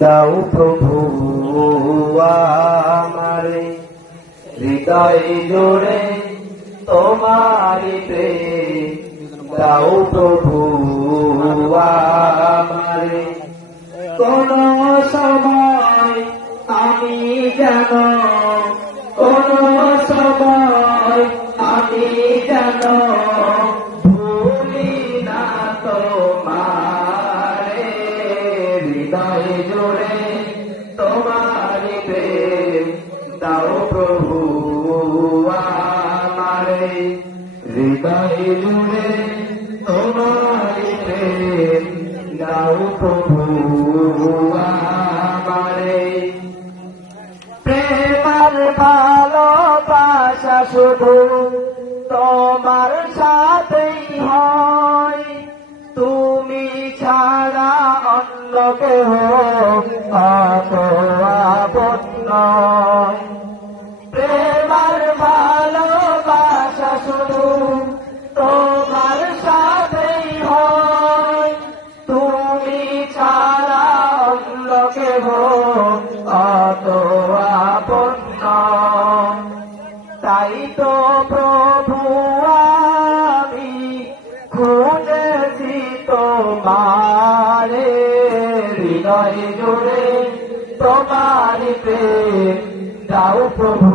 দাও প্রভু আমারে হৃদয় জোড়ে তোমারি প্রেম দাও প্রভু আমারে কোন সময় আমি যেন কোন সময় আমি যেন ভুলি না তোমারে হৃদয় জোড়ে তোমারি প্রেম দাও প্রভু আমারে হৃদয় জুড়ে তোমারি প্রেম দাও প্রভু আমারে প্রেমার ভালোবাসা শুধু তোমার সাথেই হয় তুমি ছাড়া অন্য কেহ আপন নয় প্রেমার ভালোবাসা শুধু তোমার সাথেই হয় তুমি ছাড়া অন্য কেহ আপন নয় তাই তো প্রভু আমি খুঁজেছি তোমারে হৃদয় জুড়ে তোমারি প্রেম দাও প্রভু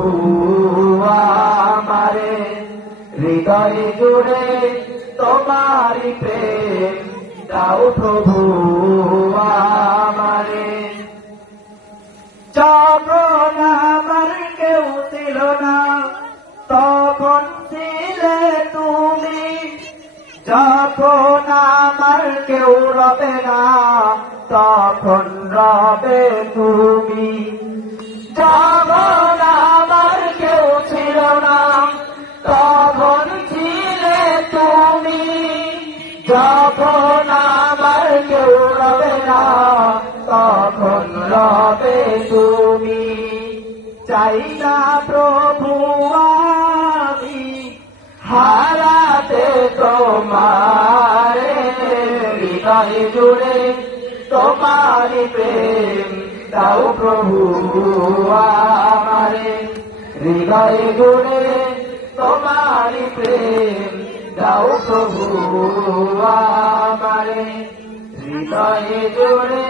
আমারে হৃদয় জুড়ে তোমারি প্রেম দাও প্রভু আমারে যখন আমার কেউ ছিল না তখন ছিলে তুমি যখন আমার কেউ রবে না তখন রবে তুমি যখন আমার কেউ ছিল না তখন ছিলে তুমি যখন আমার কেউ রবে না তখন রবে তুমি চাই না প্রভু আমি হারাতে তোমারে হৃদয় জুড়ে তোমারি প্রেম দাও প্রভু আমারে হৃদয় জুড়ে তোমারি প্রেম দাও প্রভু আমারে হৃদয় জুড়ে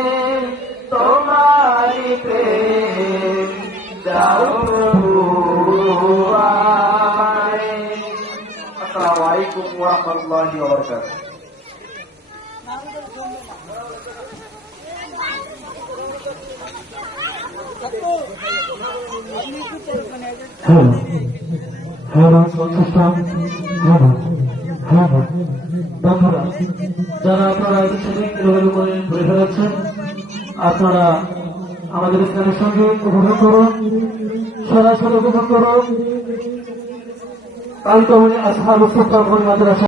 তোমারি প্রেম দাও প্রভু আমারে। আসসালামু আলাইকুম ওয়া রাহমাতুল্লাহি ওয়া বারাকাতুহু। বন্ধুরা যারা আপনারা ঘুরে ফেলেছেন আপনারা আমাদের স্থানের সঙ্গে উপভোগ করুন সরাসরি উপভোগ করুন কান্তমণি আসহাবুস সুফা মাদ্রাসা।